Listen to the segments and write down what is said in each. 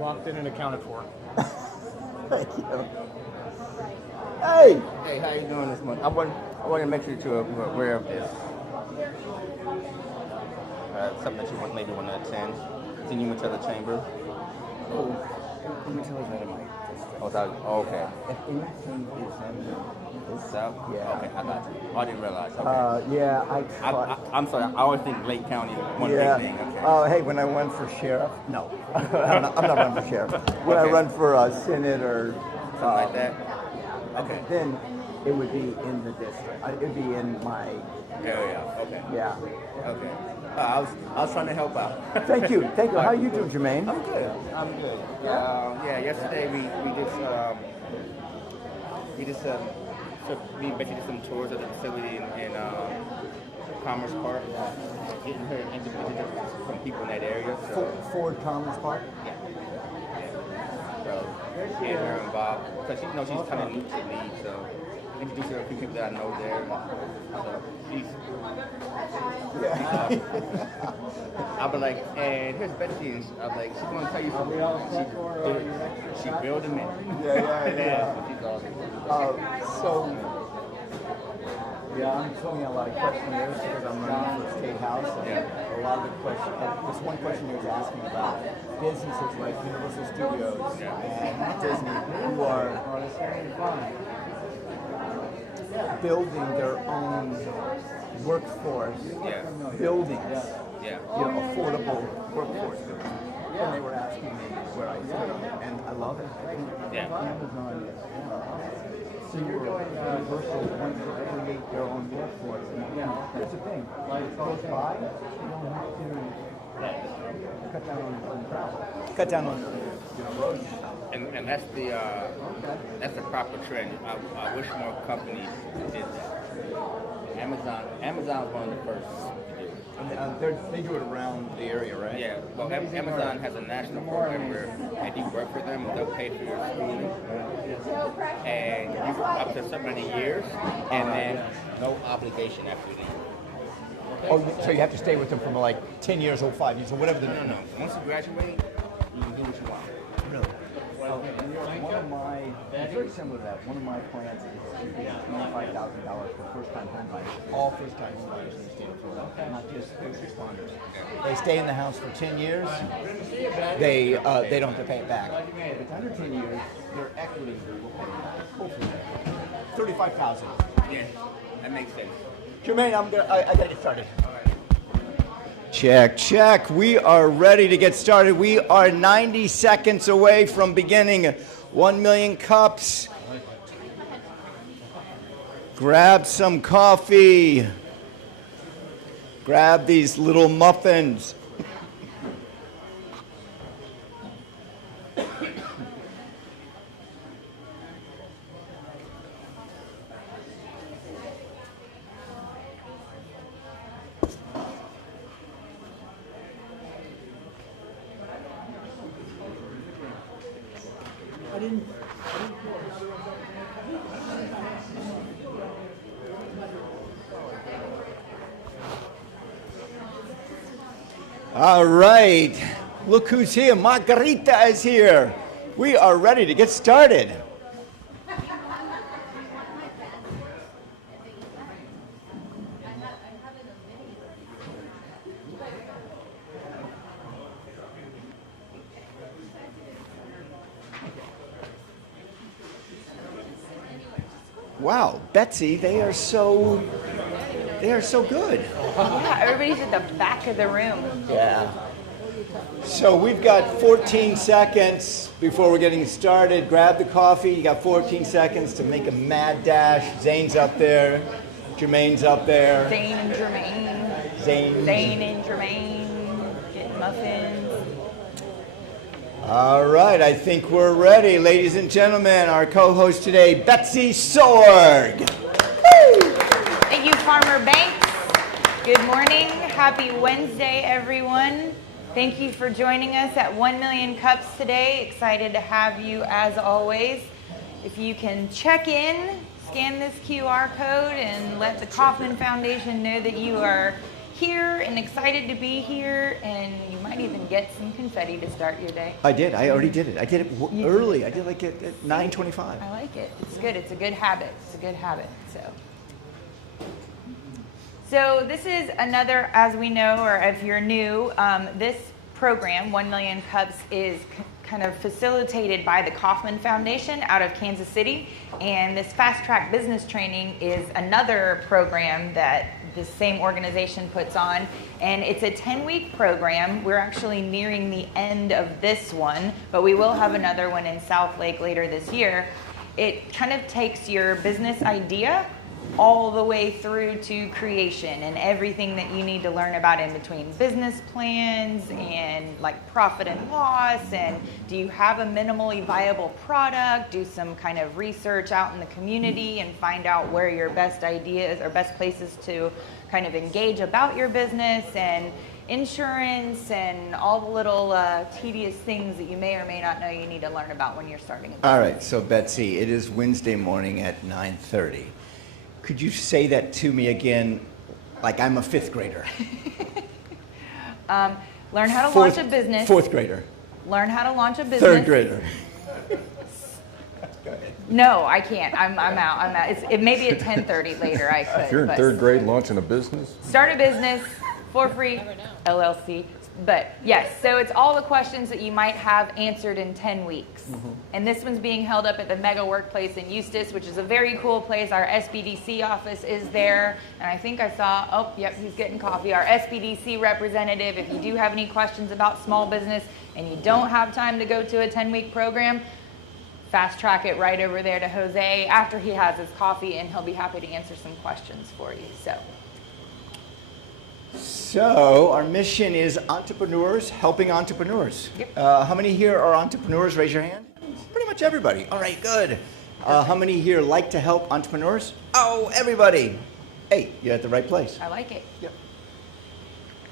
Locked in and accounted for. Thank you. Hey! Hey, how you doing this month? I want to make sure you're aware of this. Something that you maybe want to attend. Senior Matella Chamber. Oh, Matella's not in my district. Okay. If anything is in this south? Yeah. Okay, I got you. I didn't realize. Okay. Yeah, I'm sorry. I always think Lake County is one big thing. Okay. Hey, when I run for sheriff, no, I'm not running for sheriff. When I run for Senate or something like that. Okay. Then it would be in the district. It would be in my area. Okay. Yeah. Okay. I was trying to help out. Thank you. How are you doing, Jermaine? I'm good. Yesterday we basically did some tours of the facility in Commerce Park, getting her introduced some people in that area. So. Ford Commerce Park. Yeah. So getting her involved because she's kind of new to me, so. Introduce her to a few people that I know there. I'll be like, and here's Betsy, and I'll be like, she's going to tell you something. She built them in. Yeah. I'm filling out a lot of questionnaires because I'm running for State House. And a lot of the questions, this one question he was asking about businesses like Universal Studios and Disney who are building their own workforce buildings, affordable workforce buildings. And they were asking me where I stood on it, and I love it. Amazon is Universal wants to create their own workforce. And here's the thing, like it goes by, you don't have to cut down on travel. Cut down on roads. And that's the proper trend. I wish more companies did that. Amazon is one of the first to do it. They do it around the area, right? Yeah. Well, Amazon has a national program where if you work for them, they'll pay for your schooling, and you up to so many years, and then no obligation after that. Oh, so you have to stay with them for like 10 years or 5 years or whatever. No. Once you graduate, you can do what you want. Really? It's very similar to that. One of my plans is to get $25,000 for first-time home buyers. All first-time home buyers in the state of Florida, not just first responders. They stay in the house for 10 years. They don't have to pay it back. If it's under 10 years, their equity will pay it back. Hopefully, $35,000. Yeah, that makes sense. Jermaine, I gotta get started. Check. We are ready to get started. We are 90 seconds away from beginning 1 Million Cups. Grab some coffee. Grab these little muffins. All right, look who's here. Margarita is here. We are ready to get started. Wow, Betsy, they are so good. Yeah, everybody's at the back of the room. Yeah. So we've got 14 seconds before we're getting started. Grab the coffee. You got 14 seconds to make a mad dash. Zane's up there. Jermaine's up there. Zane and Jermaine. Zane and Jermaine getting muffins. All right, I think we're ready. Ladies and gentlemen, our co-host today, Betsy Sorg. Thank you, Farmer Banks. Good morning. Happy Wednesday, everyone. Thank you for joining us at 1 Million Cups today. Excited to have you as always. If you can check in, scan this QR code, and let the Kauffman Foundation know that you are here and excited to be here, and you might even get some confetti to start your day. I did. I already did it. I did it early. I did like at 9:25. I like it. It's good. It's a good habit. It's a good habit. So this is another, as we know, or if you're new, this program, 1 Million Cups, is kind of facilitated by the Kauffman Foundation out of Kansas City. And this fast track business training is another program that the same organization puts on. And it's a 10-week program. We're actually nearing the end of this one, but we will have another one in South Lake later this year. It kind of takes your business idea all the way through to creation and everything that you need to learn about in between business plans and like profit and loss, and do you have a minimally viable product, do some kind of research out in the community and find out where your best ideas or best places to kind of engage about your business, and insurance and all the little tedious things that you may or may not know you need to learn about when you're starting a business. All right, so Betsy, it is Wednesday morning at 9:30. Could you say that to me again, like I'm a fifth grader? Learn how to launch a business. Fourth grader. Learn how to launch a business. Third grader. Go ahead. No, I can't. I'm out. It may be at 10:30 later. I could. If you're in third grade launching a business? Start a business for free, LLC. But yes, so it's all the questions that you might have answered in 10 weeks. And this one's being held up at the Mega Workplace in Eustis, which is a very cool place. Our SBDC office is there. And I think I saw, oh, yep, he's getting coffee. Our SBDC representative, if you do have any questions about small business and you don't have time to go to a 10-week program, fast track it right over there to Jose after he has his coffee, and he'll be happy to answer some questions for you. So our mission is entrepreneurs helping entrepreneurs. Yep. How many here are entrepreneurs? Raise your hand. Pretty much everybody. All right, good. How many here like to help entrepreneurs? Oh, everybody. Hey, you're at the right place. I like it. Yep.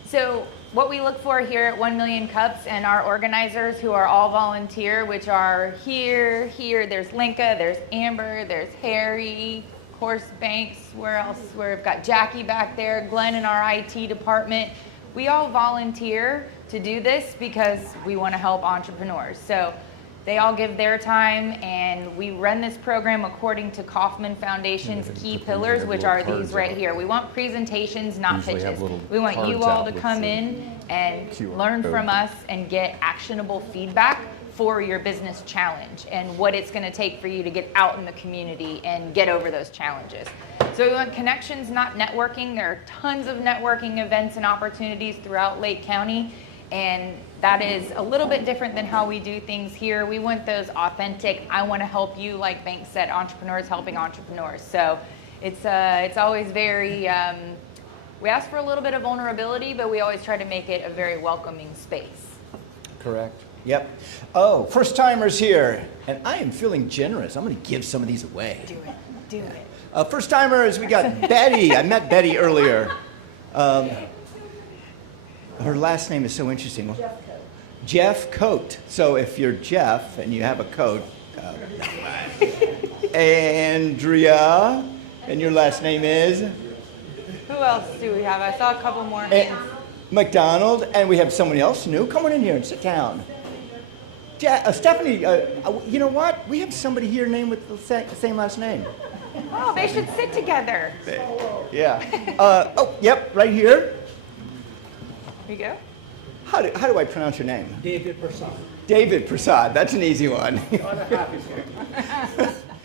So what we look for here at 1 Million Cups and our organizers, who are all volunteer, which are here, there's Linka, there's Amber, there's Harry, of course Banks, where else? We've got Jackie back there, Glenn in our IT department. We all volunteer to do this because we want to help entrepreneurs. So they all give their time, and we run this program according to Kauffman Foundation's key pillars, which are these right here. We want presentations, not pitches. We want you all to come in and learn from us and get actionable feedback for your business challenge and what it's going to take for you to get out in the community and get over those challenges. So we want connections, not networking. There are tons of networking events and opportunities throughout Lake County, and that is a little bit different than how we do things here. We want those authentic, I want to help you, like Banks said, entrepreneurs helping entrepreneurs. So it's always very, we ask for a little bit of vulnerability, but we always try to make it a very welcoming space. Correct. Yep. Oh, first timers here, and I am feeling generous. I'm going to give some of these away. Do it. First timers, we got Betty. I met Betty earlier. Her last name is so interesting. Jeff Coat. So if you're Jeff and you have a coat, Andrea, and your last name is? Who else do we have? I saw a couple more names. McDonald, and we have someone else new. Come on in here and sit down. Stephanie, you know what? We have somebody here named with the same last name. Oh, they should sit together. Yeah. Oh, yep, right here. Here you go. How do I pronounce your name? David Prasad. David Prasad. That's an easy one. The other half is here.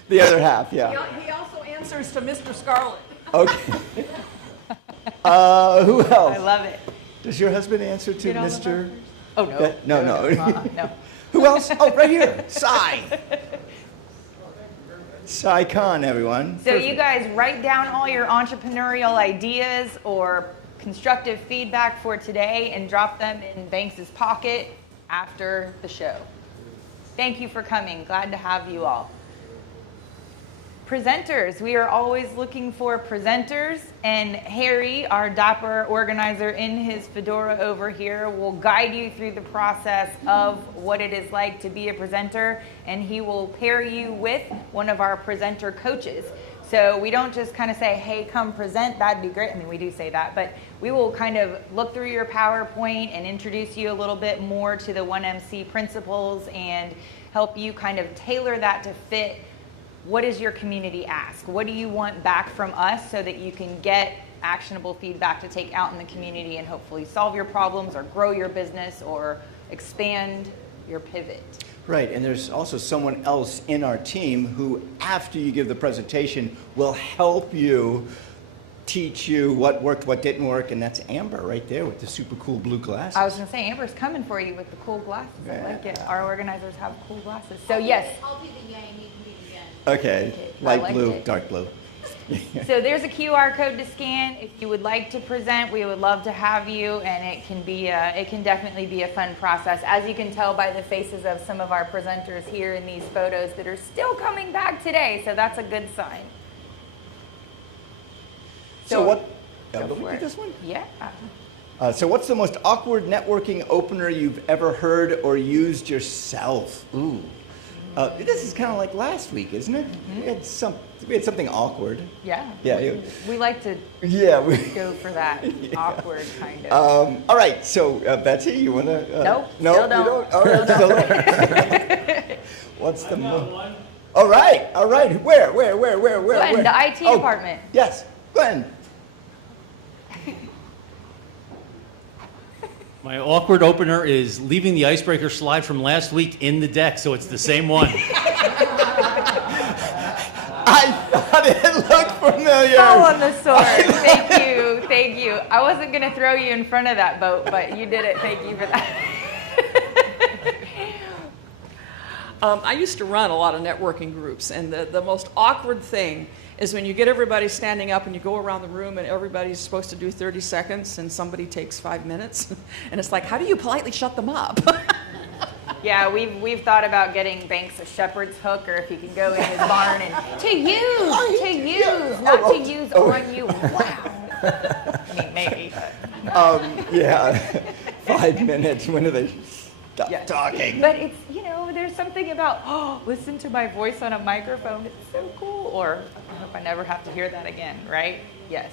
The other half, yeah. He also answers to Mr. Scarlett. Okay. Who else? I love it. Does your husband answer to Get all the Mr.? Oh, no. No. No. Who else? Oh, right here. Cy. Cy Khan, everyone. So you guys write down all your entrepreneurial ideas or constructive feedback for today and drop them in Banks's pocket after the show. Thank you for coming. Glad to have you all. Presenters, we are always looking for presenters, and Harry, our dapper organizer in his fedora over here, will guide you through the process of what it is like to be a presenter, and he will pair you with one of our presenter coaches. So we don't just kind of say, hey, come present, that'd be great. I mean, we do say that, but we will kind of look through your PowerPoint and introduce you a little bit more to the 1MC principles and help you kind of tailor that to fit what is your community ask? What do you want back from us so that you can get actionable feedback to take out in the community and hopefully solve your problems or grow your business or expand your pivot? Right, and there's also someone else in our team who, after you give the presentation, will help you, teach you what worked, what didn't work, and that's Amber right there with the super cool blue glasses. I was going to say, Amber's coming for you with the cool glasses. I like it. Our organizers have cool glasses. So yes. I'll be the yang, you can be the yang. Okay, light blue, it. dark blue. So there's a QR code to scan. If you would like to present, we would love to have you, and it can definitely be a fun process. As you can tell by the faces of some of our presenters here in these photos that are still coming back today, so that's a good sign. So what? Go Let me for do it. this one. Yeah. So what's the most awkward networking opener you've ever heard or used yourself? Ooh. This is kind of like last week, isn't it? Mm-hmm. We had something awkward. Yeah. Yeah. We like to go for that awkward kind of. All right. So Betsy, you want to? Nope. No, still don't. you don't. All right. Still Still What's the? All right. All right. Where? Glenn, Where? the IT department. Yes, Glenn. My awkward opener is leaving the icebreaker slide from last week in the deck, so it's the same one. I thought it looked familiar. Fell on the sword. Thank you. I wasn't going to throw you in front of that boat, but you did it. Thank you for that. I used to run a lot of networking groups, and the most awkward thing is when you get everybody standing up and you go around the room and everybody's supposed to do 30 seconds and somebody takes 5 minutes. And it's like, how do you politely shut them up? Yeah, we've thought about getting Banks a shepherd's hook, or if he can go in his barn and to use, not to use on you. Wow. I mean, maybe. Yeah, 5 minutes. When are they stop talking? But it's, there's something about, listen to my voice on a microphone. It's so cool. Or I hope I never have to hear that again, right? Yes.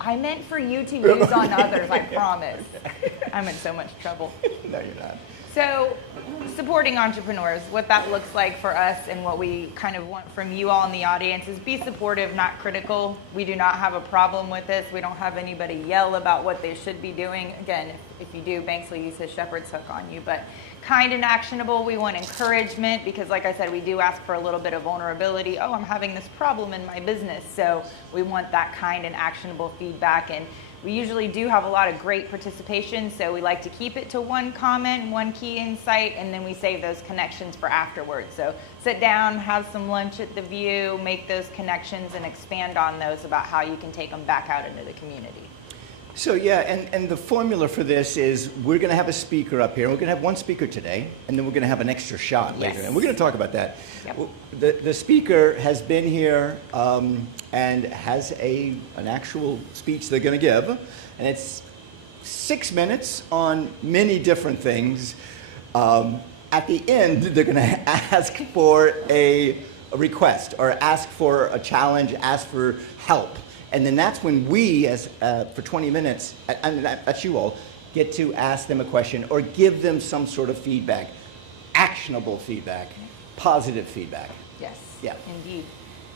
I meant for you to use on others, I promise. I'm in so much trouble. No, you're not. So, supporting entrepreneurs, what that looks like for us and what we kind of want from you all in the audience is be supportive, not critical. We do not have a problem with this. We don't have anybody yell about what they should be doing. Again, if you do, Banks will use his shepherd's hook on you. But kind and actionable, we want encouragement because, like I said, we do ask for a little bit of vulnerability. Oh, I'm having this problem in my business. So we want that kind and actionable feedback. And we usually do have a lot of great participation, so we like to keep it to one comment, one key insight, and then we save those connections for afterwards. So sit down, have some lunch at the View, make those connections, and expand on those about how you can take them back out into the community. So yeah, and the formula for this is we're going to have a speaker up here. We're going to have one speaker today, and then we're going to have an extra shot later. And we're going to talk about that. Yep. The speaker has been here and has an actual speech they're going to give, and it's 6 minutes on many different things. At the end, they're going to ask for a request or ask for a challenge, ask for help. And then that's when we, for 20 minutes, and that's you all, get to ask them a question or give them some sort of feedback, actionable feedback, positive feedback. Yes, yeah. Indeed.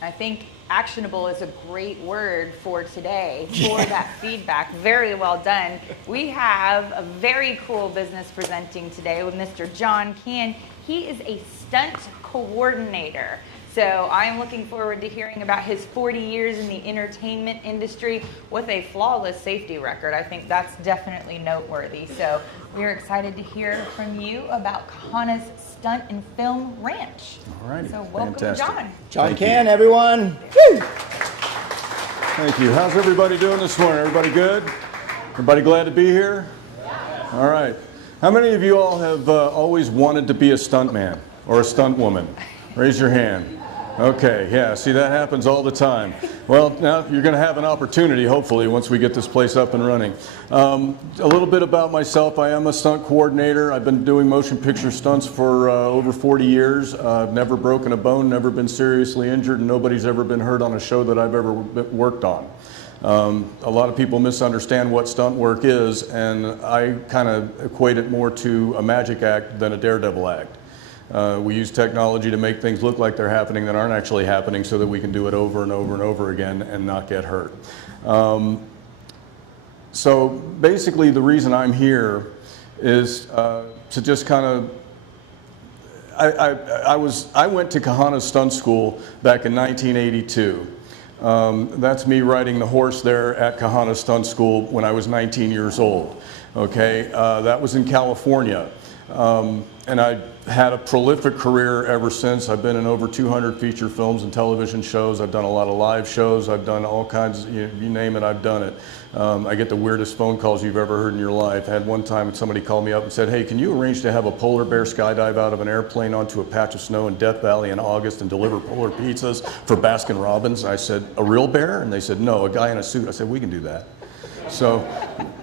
I think actionable is a great word for today, for that feedback. Very well done. We have a very cool business presenting today with Mr. John Can. He is a stunt coordinator. So I'm looking forward to hearing about his 40 years in the entertainment industry with a flawless safety record. I think that's definitely noteworthy. So we're excited to hear from you about Kahana's Stunt and Film Ranch. All right. So welcome, fantastic. John. John Can, everyone. Woo! Thank you. How's everybody doing this morning? Everybody good? Everybody glad to be here? All right. How many of you all have always wanted to be a stunt man or a stunt woman? Raise your hand. Okay, yeah, see, that happens all the time. Well, now you're going to have an opportunity, hopefully, once we get this place up and running. A little bit about myself. I am a stunt coordinator. I've been doing motion picture stunts for over 40 years. I've never broken a bone, never been seriously injured, and nobody's ever been hurt on a show that I've ever worked on. A lot of people misunderstand what stunt work is, and I kind of equate it more to a magic act than a daredevil act. We use technology to make things look like they're happening that aren't actually happening so that we can do it over and over and over again and not get hurt. So basically the reason I'm here is to just kind of, I went to Kahana Stunt School back in 1982. That's me riding the horse there at Kahana Stunt School when I was 19 years old. Okay, that was in California. And I had a prolific career ever since. I've been in over 200 feature films and television shows. I've done a lot of live shows. I've done all kinds, you name it, I've done it. I get the weirdest phone calls you've ever heard in your life. I had one time somebody called me up and said, hey, can you arrange to have a polar bear skydive out of an airplane onto a patch of snow in Death Valley in August and deliver polar pizzas for Baskin Robbins? I said, a real bear? And they said, no, a guy in a suit. I said, we can do that. So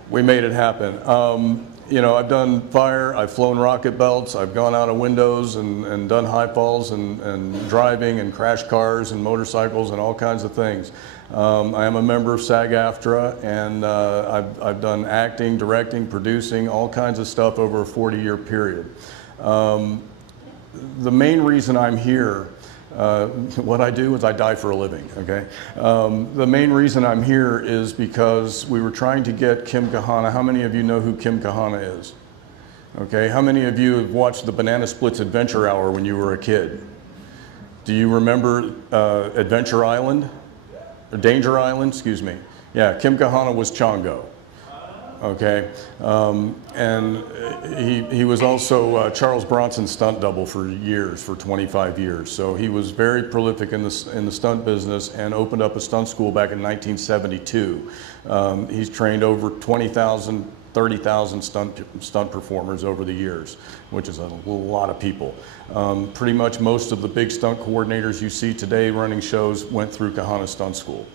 we made it happen. You know, I've done fire, I've flown rocket belts, I've gone out of windows and done high falls and driving and crashed cars and motorcycles and all kinds of things. I am a member of SAG-AFTRA, and I've done acting, directing, producing, all kinds of stuff over a 40-year period. The main reason I'm here, what I do is I die for a living, okay? The main reason I'm here is because we were trying to get Kim Kahana. How many of you know who Kim Kahana is? Okay, how many of you have watched the Banana Splits Adventure Hour when you were a kid? Do you remember Adventure Island? Or Danger Island, excuse me. Yeah, Kim Kahana was Chongo. Okay, and he was also Charles Bronson's stunt double for years, for 25 years. So he was very prolific in the stunt business and opened up a stunt school back in 1972. He's trained over 20,000, 30,000 stunt performers over the years, which is a lot of people. Pretty much most of the big stunt coordinators you see today running shows went through Kahana Stunt School.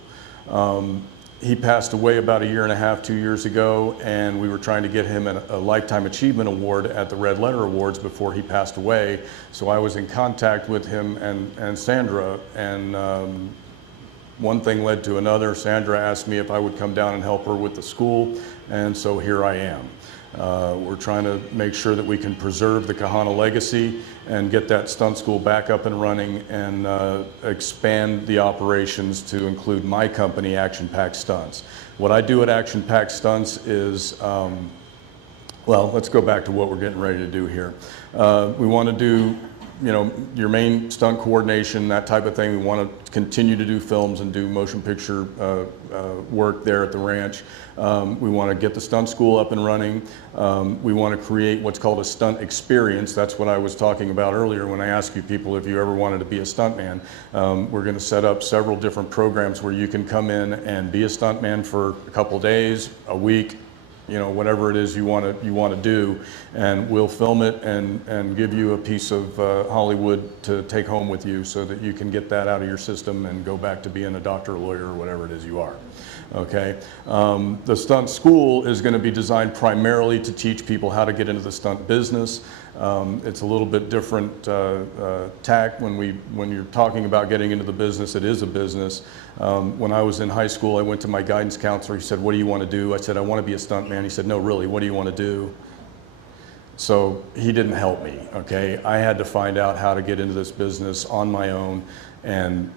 He passed away about a year and a half, 2 years ago, and we were trying to get him a Lifetime Achievement Award at the Red Letter Awards before he passed away. So I was in contact with him and Sandra, and one thing led to another. Sandra asked me if I would come down and help her with the school, and so here I am. We're trying to make sure that we can preserve the Kahana legacy and get that stunt school back up and running and expand the operations to include my company, Action Pack Stunts. What I do at Action Pack Stunts is, well, let's go back to what we're getting ready to do here. We want to do, you know, your main stunt coordination, that type of thing. We want to continue to do films and do motion picture work there at the ranch. We want to get the stunt school up and running. We want to create what's called a stunt experience. That's what I was talking about earlier when I asked you people if you ever wanted to be a stuntman. We're going to set up several different programs where you can come in and be a stuntman for a couple days, a week, you know, whatever it is you want to do, and we'll film it and give you a piece of Hollywood to take home with you so that you can get that out of your system and go back to being a doctor, lawyer, or whatever it is you are. Okay, the stunt school is going to be designed primarily to teach people how to get into the stunt business. It's a little bit different tack when you're talking about getting into the business. It is a business. When I was in high school, I went to my guidance counselor. He said, "What do you want to do?" I said, "I want to be a stuntman." He said, "No, really, what do you want to do?" So he didn't help me. Okay, I had to find out how to get into this business on my own, and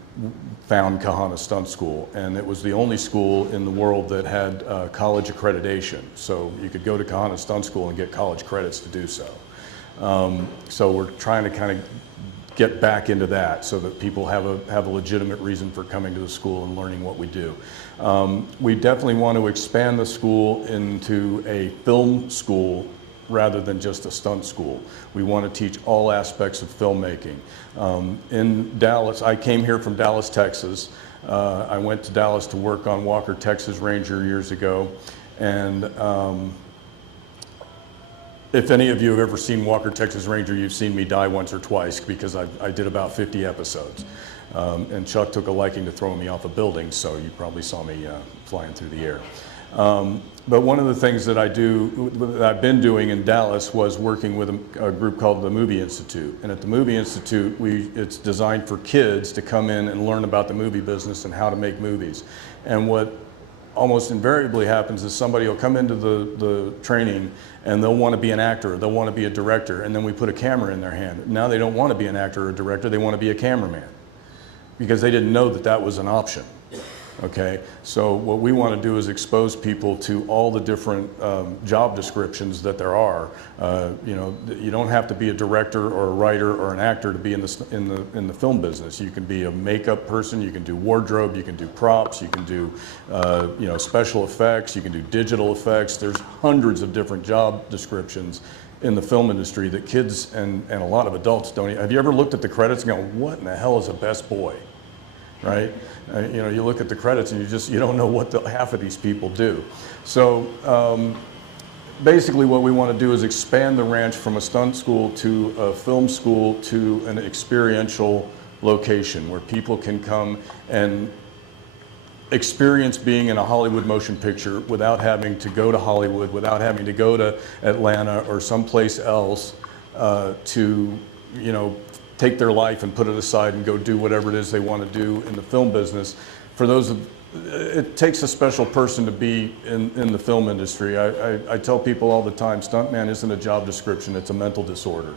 found Kahana Stunt School, and it was the only school in the world that had college accreditation. So you could go to Kahana Stunt School and get college credits to do so. So we're trying to kind of get back into that so that people have a legitimate reason for coming to the school and learning what we do. We definitely want to expand the school into a film school rather than just a stunt school. We want to teach all aspects of filmmaking. In Dallas, I came here from Dallas, Texas. I went to Dallas to work on Walker, Texas Ranger years ago. And if any of you have ever seen Walker, Texas Ranger, you've seen me die once or twice because I did about 50 episodes. And Chuck took a liking to throwing me off a building, so you probably saw me flying through the air. But one of the things that I've been doing in Dallas was working with a group called the Movie Institute. And at the Movie Institute, it's designed for kids to come in and learn about the movie business and how to make movies. And what almost invariably happens is somebody will come into the training and they'll want to be an actor, they'll want to be a director, and then we put a camera in their hand. Now they don't want to be an actor or a director, they want to be a cameraman because they didn't know that that was an option. Okay, so what we want to do is expose people to all the different job descriptions that there are. You know, you don't have to be a director or a writer or an actor to be in the film business. You can be a makeup person, you can do wardrobe, you can do props, you can do you know, special effects, you can do digital effects. There's hundreds of different job descriptions in the film industry that kids and a lot of adults don't. Have you ever looked at the credits and gone, what in the hell is a best boy? Right? You know, you look at the credits and you don't know what half of these people do. So basically what we want to do is expand the ranch from a stunt school to a film school to an experiential location where people can come and experience being in a Hollywood motion picture without having to go to Hollywood, without having to go to Atlanta or someplace else to, you know, take their life and put it aside and go do whatever it is they want to do in the film business. For those it takes a special person to be in the film industry. I tell people all the time, stuntman isn't a job description, it's a mental disorder.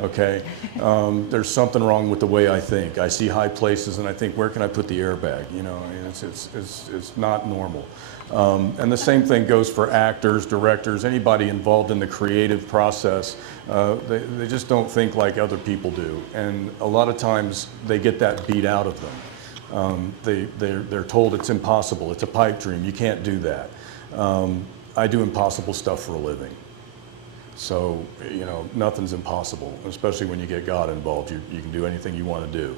Okay, there's something wrong with the way I think. I see high places and I think, where can I put the airbag? You know, I mean, it's not normal. And the same thing goes for actors, directors, anybody involved in the creative process. They just don't think like other people do. And a lot of times they get that beat out of them. They're told it's impossible, it's a pipe dream, you can't do that. I do impossible stuff for a living. So, you know, nothing's impossible, especially when you get God involved. You can do anything you want to do.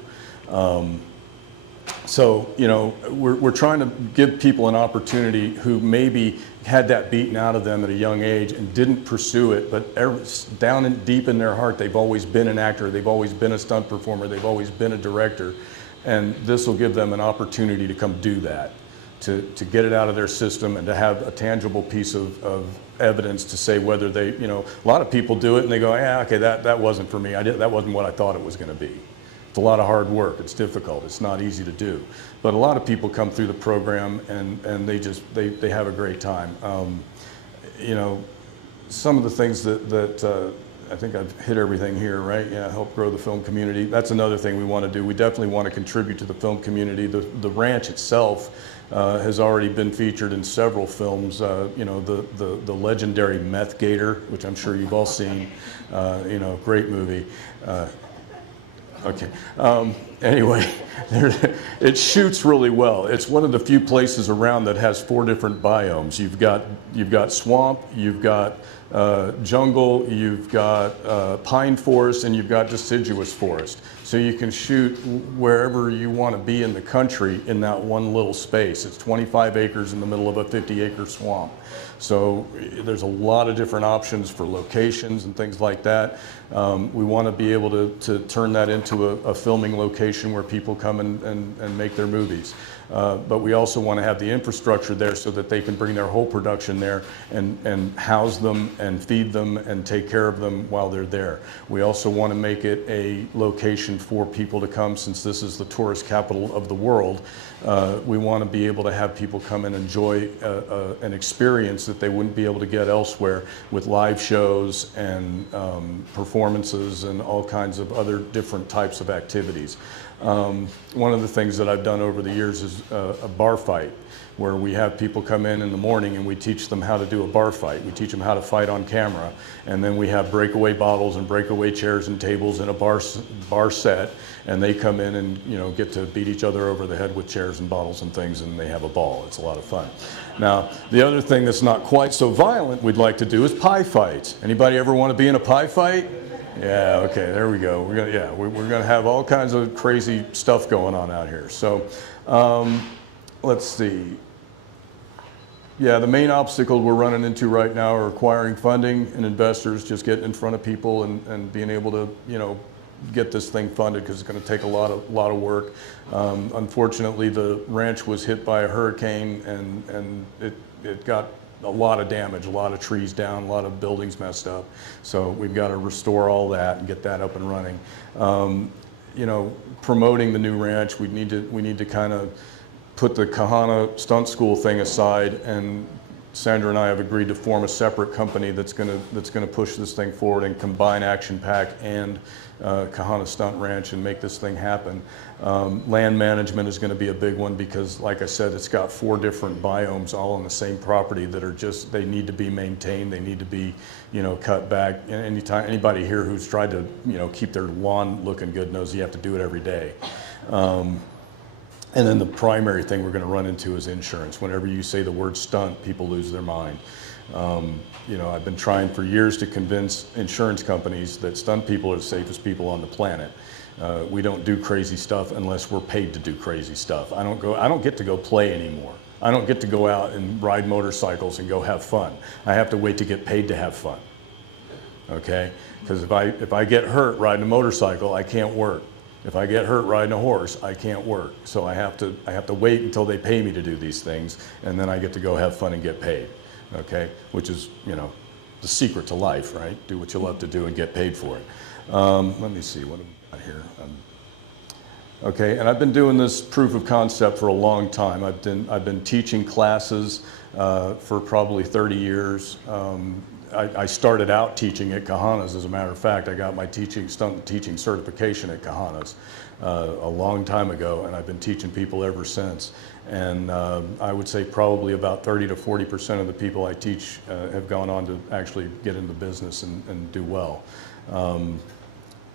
So, you know, we're trying to give people an opportunity who maybe had that beaten out of them at a young age and didn't pursue it, but down deep in their heart, they've always been an actor, they've always been a stunt performer, they've always been a director, and this will give them an opportunity to come do that, to get it out of their system and to have a tangible piece of evidence to say whether they, you know, a lot of people do it and they go, yeah, okay, that wasn't for me. That wasn't what I thought it was going to be. It's a lot of hard work. It's difficult. It's not easy to do. But a lot of people come through the program and they have a great time. You know, some of the things that I think I've hit everything here, right? Yeah, help grow the film community. That's another thing we want to do. We definitely want to contribute to the film community. The ranch itself has already been featured in several films. You know, the legendary Meth Gator, which I'm sure you've all seen. You know, great movie. Okay. Anyway, it shoots really well. It's one of the few places around that has 4 different biomes. You've got swamp, you've got jungle, you've got pine forest, and you've got deciduous forest. So you can shoot wherever you want to be in the country in that one little space. It's 25 acres in the middle of a 50-acre swamp. So there's a lot of different options for locations and things like that. We want to be able to turn that into a filming location where people come and make their movies. But we also want to have the infrastructure there so that they can bring their whole production there and house them and feed them and take care of them while they're there. We also want to make it a location for people to come, since this is the tourist capital of the world. We want to be able to have people come and enjoy an experience that they wouldn't be able to get elsewhere, with live shows and performances and all kinds of other different types of activities. One of the things that I've done over the years is a bar fight, where we have people come in the morning and we teach them how to do a bar fight. We teach them how to fight on camera, and then we have breakaway bottles and breakaway chairs and tables in a bar set, and they come in and, you know, get to beat each other over the head with chairs and bottles and things, and they have a ball. It's a lot of fun. Now, the other thing that's not quite so violent we'd like to do is pie fights. Anybody ever want to be in a pie fight? Yeah, okay, there we go. We're gonna have all kinds of crazy stuff going on out here. So let's see. Yeah, the main obstacle we're running into right now are acquiring funding and investors, just getting in front of people and being able to, you know, get this thing funded because it's going to take a lot of work. Unfortunately, the ranch was hit by a hurricane, and it got a lot of damage, a lot of trees down, a lot of buildings messed up. So we've got to restore all that and get that up and running. You know, promoting the new ranch, we need to kind of put the Kahana stunt school thing aside, and Sandra and I have agreed to form a separate company that's going to push this thing forward and combine Action Pack and Kahana Stunt Ranch and make this thing happen. Land management is going to be a big one because, like I said, it's got 4 different biomes all on the same property that are just, they need to be maintained, they need to be, you know, cut back. Anytime, anybody here who's tried to, you know, keep their lawn looking good knows you have to do it every day. And then the primary thing we're going to run into is insurance. Whenever you say the word stunt, people lose their mind. You know, I've been trying for years to convince insurance companies that stunt people are the safest people on the planet. We don't do crazy stuff unless we're paid to do crazy stuff. I don't get to go play anymore. I don't get to go out and ride motorcycles and go have fun. I have to wait to get paid to have fun. Okay? Because if I get hurt riding a motorcycle, I can't work. If I get hurt riding a horse, I can't work. So I have to wait until they pay me to do these things, and then I get to go have fun and get paid. Okay, which is, you know, the secret to life, right? Do what you love to do and get paid for it. Let me see, what have I got here? Okay, and I've been doing this proof of concept for a long time. I've been teaching classes for probably 30 years. I started out teaching at Kahana's, as a matter of fact. I got my stunt teaching certification at Kahana's a long time ago, and I've been teaching people ever since. And I would say probably about 30 to 40% of the people I teach have gone on to actually get into business and do well.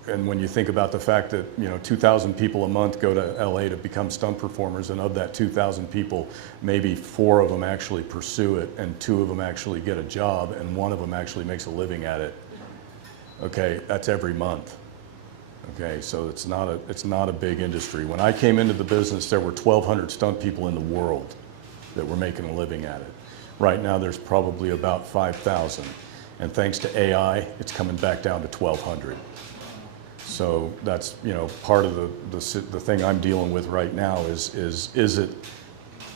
And when you think about the fact that, you know, 2,000 people a month go to LA to become stunt performers, and of that 2,000 people, maybe 4 of them actually pursue it, and 2 of them actually get a job, and 1 of them actually makes a living at it. Okay, that's every month. Okay, so it's not a big industry. When I came into the business, there were 1,200 stunt people in the world that were making a living at it. Right now, there's probably about 5,000, and thanks to AI, it's coming back down to 1,200. So that's, you know, part of the thing I'm dealing with right now is it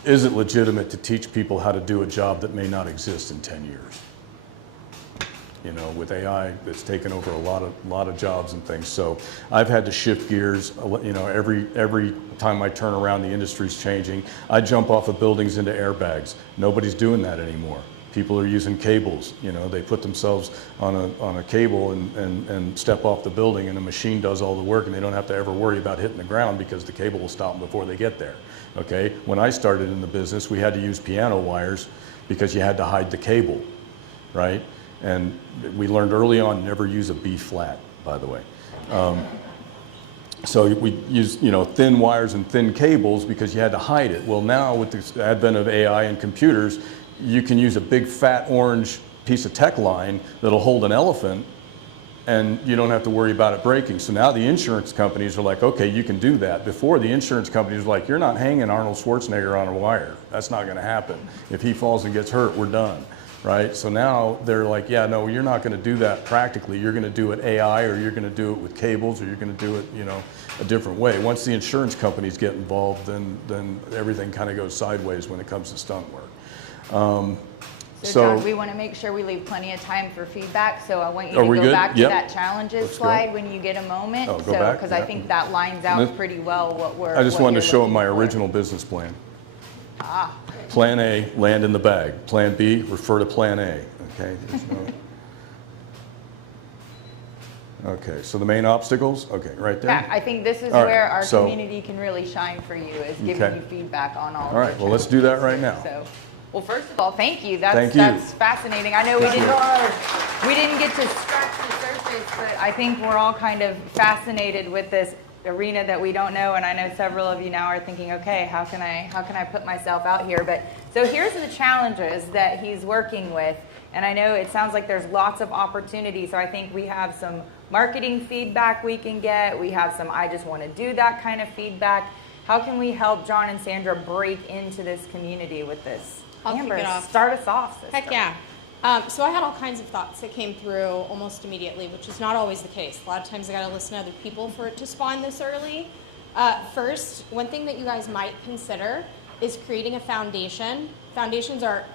legitimate to teach people how to do a job that may not exist in 10 years? You know, with AI, it's taken over a lot of jobs and things. So I've had to shift gears. You know, every time I turn around, the industry's changing. I jump off of buildings into airbags. Nobody's doing that anymore. People are using cables. You know, they put themselves on a cable and step off the building, and the machine does all the work, and they don't have to ever worry about hitting the ground because the cable will stop them before they get there. Okay? When I started in the business, we had to use piano wires because you had to hide the cable, right? And we learned early on never use a B flat, by the way. So we used, you know, thin wires and thin cables because you had to hide it. Well, now with the advent of AI and computers, you can use a big fat orange piece of tech line that'll hold an elephant, and you don't have to worry about it breaking. So now the insurance companies are like, okay, you can do that. Before, the insurance companies were like, you're not hanging Arnold Schwarzenegger on a wire. That's not going to happen. If he falls and gets hurt, we're done, right? So now they're like, yeah, no, you're not going to do that practically. You're going to do it AI, or you're going to do it with cables, or you're going to do it, you know, a different way. Once the insurance companies get involved, then everything kind of goes sideways when it comes to stunt work. So John, we want to make sure we leave plenty of time for feedback. So I want you to go good? back to Yep. that challenges Let's slide go. when you get a moment. Oh, go back? Because Yeah. I think that lines out pretty well what we're. I just what wanted to you're show them looking my for. original business plan. Plan A, land in the bag. Plan B, refer to Plan A. Okay. Okay, so the main obstacles, okay, right there. Yeah, I think this is All right, where our so- community can really shine for you, is giving Okay. you feedback on all. All right, well, let's do that right now. So, well, first of all, thank you. That's Thank you. that's fascinating. I know we didn't get to scratch the surface, but I think we're all kind of fascinated with this arena that we don't know, and I know several of you now are thinking, okay, how can I put myself out here? But so here's the challenges that he's working with, and I know it sounds like there's lots of opportunity. So I think we have some marketing feedback we can get. We have some I just want to do that kind of feedback. How can we help John and Sandra break into this community with this? I'll kick Amber, it off. start us off, sister. Heck yeah. So I had all kinds of thoughts that came through almost immediately, which is not always the case. A lot of times I got to listen to other people for it to spawn this early. First, one thing that you guys might consider is creating a foundation. Foundations are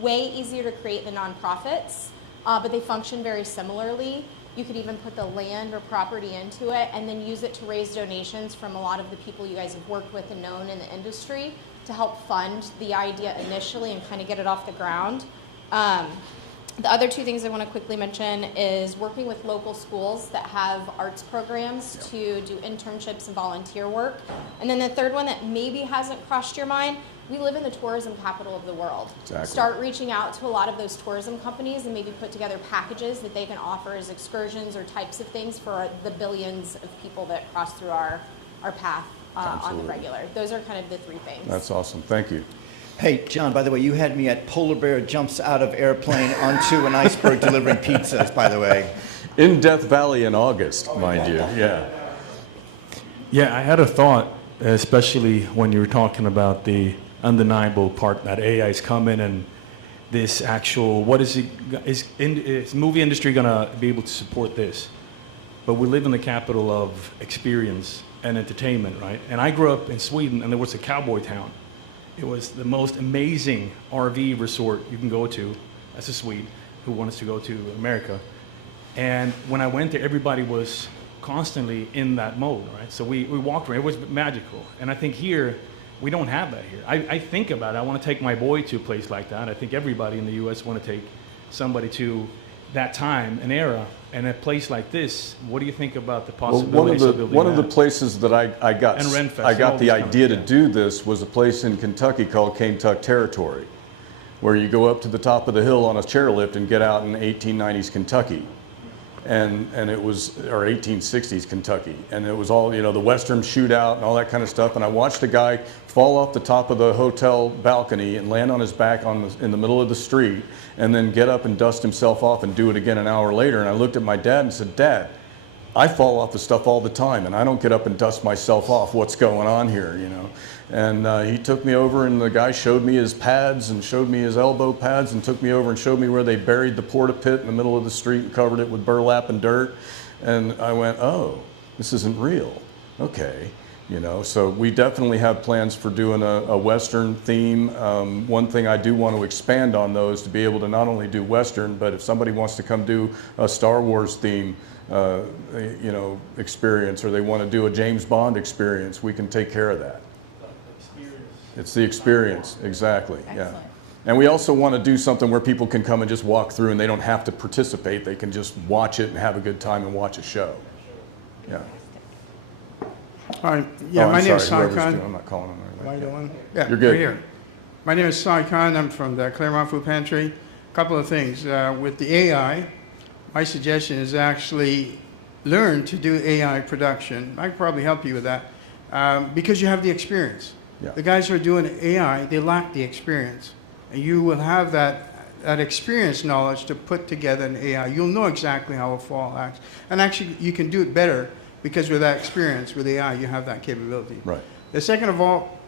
way easier to create than nonprofits, but they function very similarly. You could even put the land or property into it and then use it to raise donations from a lot of the people you guys have worked with and known in the industry to help fund the idea initially and kind of get it off the ground. The other two things I want to quickly mention is working with local schools that have arts programs to do internships and volunteer work. And then the third one that maybe hasn't crossed your mind, we live in the tourism capital of the world. Exactly. Start reaching out to a lot of those tourism companies and maybe put together packages that they can offer as excursions or types of things for the billions of people that cross through our path on the regular. Those are kind of the three things. That's awesome. Thank you. Hey, John, by the way, you had me at polar bear jumps out of airplane onto an iceberg delivering pizzas, by the way. In Death Valley in August, mind you. Yeah. Yeah, I had a thought, especially when you were talking about the undeniable part that AI is coming and this actual, what is movie industry gonna be able to support this? But we live in the capital of experience and entertainment, right? And I grew up in Sweden and there was a cowboy town. It was the most amazing RV resort you can go to as a Swede who wants to go to America. And when I went there, everybody was constantly in that mode, right? So we walked around, it was magical. And I think here, we don't have that here. I think about it, I want to take my boy to a place like that. I think everybody in the US want to take somebody to that time, an era, and a place like this. What do you think about the possibilities of building one of the that? places that I got And Renfest, all the these idea to companies, do this was a place in Kentucky called Kaintuck Territory, where you go up to the top of the hill on a chairlift and get out in 1890s Kentucky. And it was, or 1860s Kentucky, and it was all, you know, the Western shootout and all that kind of stuff. And I watched a guy fall off the top of the hotel balcony and land on his back in the middle of the street, and then get up and dust himself off and do it again an hour later. And I looked at my dad and said, "Dad, I fall off the stuff all the time, and I don't get up and dust myself off. What's going on here, you know?" And he took me over, and the guy showed me his pads and showed me his elbow pads and took me over and showed me where they buried the porta pit in the middle of the street and covered it with burlap and dirt. And I went, "Oh, this isn't real. Okay." You know, so we definitely have plans for doing a Western theme. One thing I do want to expand on, though, is to be able to not only do Western, but if somebody wants to come do a Star Wars theme, you know, experience, or they want to do a James Bond experience, we can take care of that. It's the experience, exactly. Excellent. Yeah. And we also want to do something where people can come and just walk through and they don't have to participate. They can just watch it and have a good time and watch a show. Yeah. Hi, yeah, Oh, my I'm name is sorry, Sai whoever's Khan. doing- I'm not calling them. Am I Yeah. the one? Yeah, You're good. right here. My name is Sai Khan. I'm from the Clermont Food Pantry. A couple of things. With the AI, my suggestion is actually learn to do AI production. I could probably help you with that because you have the experience. Yeah. The guys who are doing AI, they lack the experience. And you will have that experience knowledge to put together an AI. You'll know exactly how a fall acts. And actually, you can do it better because with that experience, with AI, you have that capability. Right. The second of all,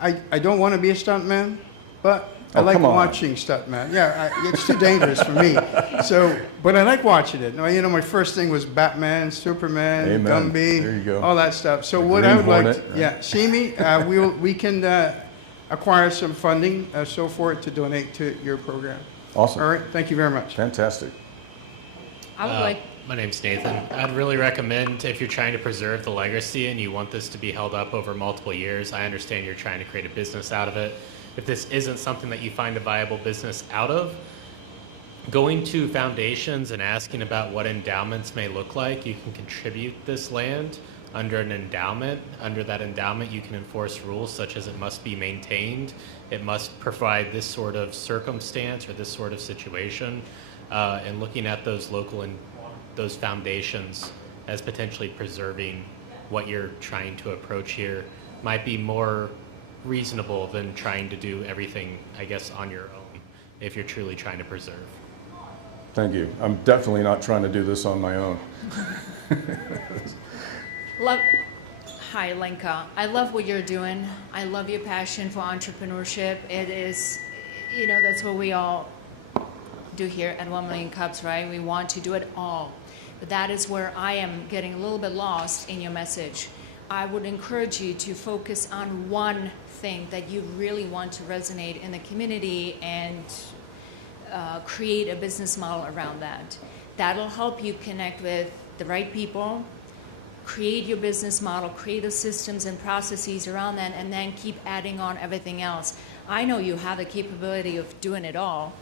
I don't want to be a stuntman, but I Oh, like come on. watching stuntman. Yeah, it's too dangerous for me. So, but I like watching it. Now, you know, my first thing was Batman, Superman, Amen. Gumby, There you go. all that stuff. So The what Green I would like, Hornet, to, yeah, see me. We can acquire some funding, so forth, to donate to your program. Awesome. All right. Thank you very much. Fantastic. I would like. My name's Nathan. I'd really recommend if you're trying to preserve the legacy and you want this to be held up over multiple years. I understand you're trying to create a business out of it. If this isn't something that you find a viable business out of, going to foundations and asking about what endowments may look like, you can contribute this land under an endowment. Under that endowment, you can enforce rules such as it must be maintained, it must provide this sort of circumstance or this sort of situation, and looking at those local and those foundations as potentially preserving what you're trying to approach here might be more reasonable than trying to do everything, I guess, on your own if you're truly trying to preserve. Thank you. I'm definitely not trying to do this on my own. Hi, Lenka. I love what you're doing. I love your passion for entrepreneurship. It is, you know, that's what we all do here at 1 Million Cups, right? We want to do it all. But that is where I am getting a little bit lost in your message. I would encourage you to focus on one thing that you really want to resonate in the community and create a business model around that. That'll help you connect with the right people, create your business model, create the systems and processes around that, and then keep adding on everything else. I know you have the capability of doing it all,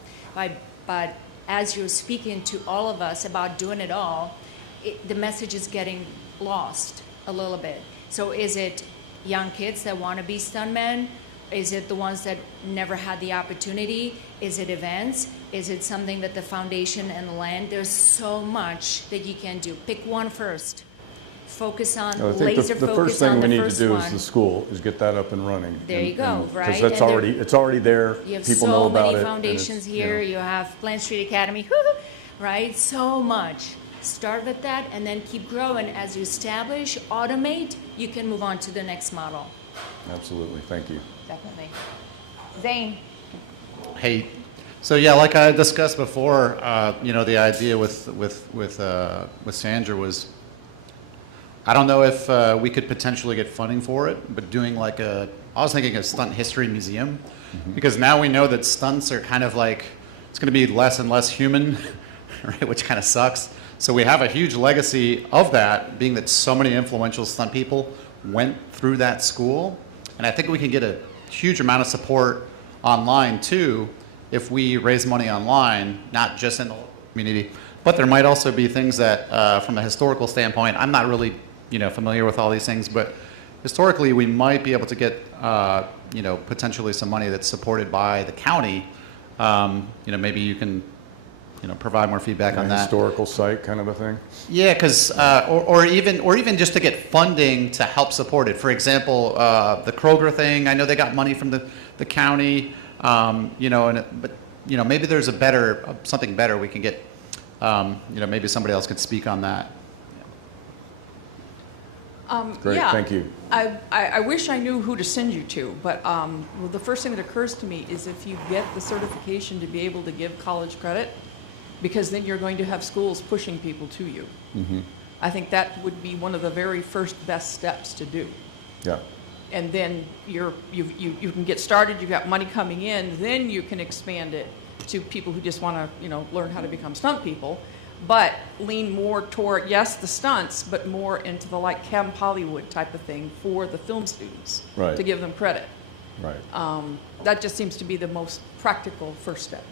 but as you're speaking to all of us about doing it all, the message is getting lost a little bit. So is it young kids that want to be stuntmen? Is it the ones that never had the opportunity? Is it events? Is it something that the foundation and the land? There's so much that you can do. Pick one first. Focus on, I think laser the focus first thing on we the need to first do one. is the school, is get that up and running. There you go, right? Because that's And it's already there. You have People so know about many it. foundations here. You have Plant Street Academy, right? So much. Start with that and then keep growing. As you establish, automate, you can move on to the next model. Absolutely. Thank you. Definitely. Zane. Hey, so yeah, like I discussed before, the idea with Sandra was, I don't know if we could potentially get funding for it, but doing I was thinking a stunt history museum, because now we know that stunts are kind of it's going to be less and less human, right? Which kind of sucks. So we have a huge legacy of that, being that so many influential stunt people went through that school, and I think we can get a huge amount of support online too if we raise money online, not just in the community, but there might also be things that, from a historical standpoint, I'm not really familiar with all these things, but historically we might be able to get potentially some money that's supported by the county. Maybe you can provide more feedback on that. Historical site kind of a thing? Yeah, because or even just to get funding to help support it. For example, the Kroger thing, I know they got money from the county, but maybe there's something better we can get. Maybe somebody else could speak on that. Great, yeah, thank you. I wish I knew who to send you to, but the first thing that occurs to me is if you get the certification to be able to give college credit, because then you're going to have schools pushing people to you. Mm-hmm. I think that would be one of the very first best steps to do. Yeah. And then you can get started, you've got money coming in, then you can expand it to people who just want to learn how to become stunt people, but lean more toward, yes, the stunts, but more into the Camp Hollywood type of thing for the film students, right, to give them credit. Right. That just seems to be the most practical first step.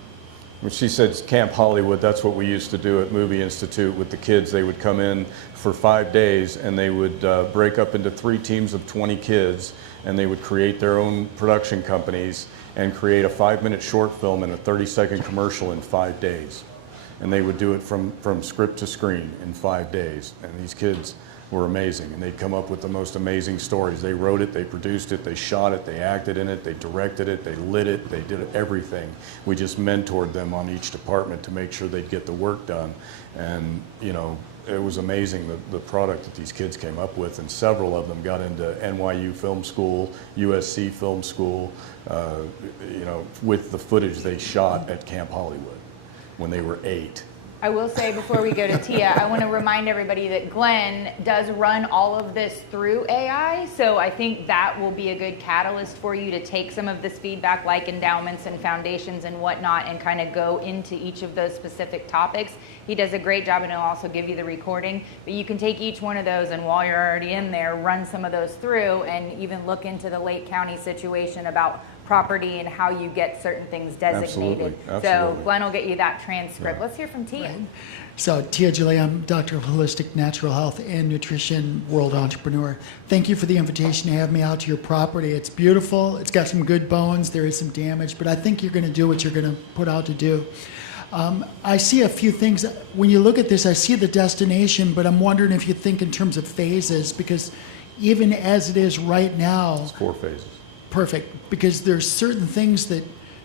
When she said Camp Hollywood, that's what we used to do at Movie Institute with the kids. They would come in for 5 days and they would break up into 3 teams of 20 kids, and they would create their own production companies and create a 5-minute short film and a 30-second commercial in 5 days. And they would do it from script to screen in 5 days. And these kids were amazing, and they'd come up with the most amazing stories. They wrote it, they produced it, they shot it, they acted in it, they directed it, they lit it, they did everything. We just mentored them on each department to make sure they'd get the work done. And it was amazing the product that these kids came up with, and several of them got into NYU Film School, USC Film School, with the footage they shot at Camp Hollywood when they were 8. I will say before we go to Tia, I want to remind everybody that Glenn does run all of this through AI, so I think that will be a good catalyst for you to take some of this feedback, like endowments and foundations and whatnot, and kind of go into each of those specific topics. He does a great job, and he'll also give you the recording, but you can take each one of those, and while you're already in there, run some of those through and even look into the Lake County situation about property and how you get certain things designated. Absolutely. So Glenn will get you that transcript. Yeah. Let's hear from Tia. Right. So Tia Julie, I'm Doctor of Holistic Natural Health and Nutrition, World Entrepreneur. Thank you for the invitation to have me out to your property. It's beautiful. It's got some good bones. There is some damage, but I think you're going to do what you're going to put out to do. I see a few things. When you look at this, I see the destination, but I'm wondering if you think in terms of phases, because even as it is right now... It's 4 phases. Perfect, because there's certain things that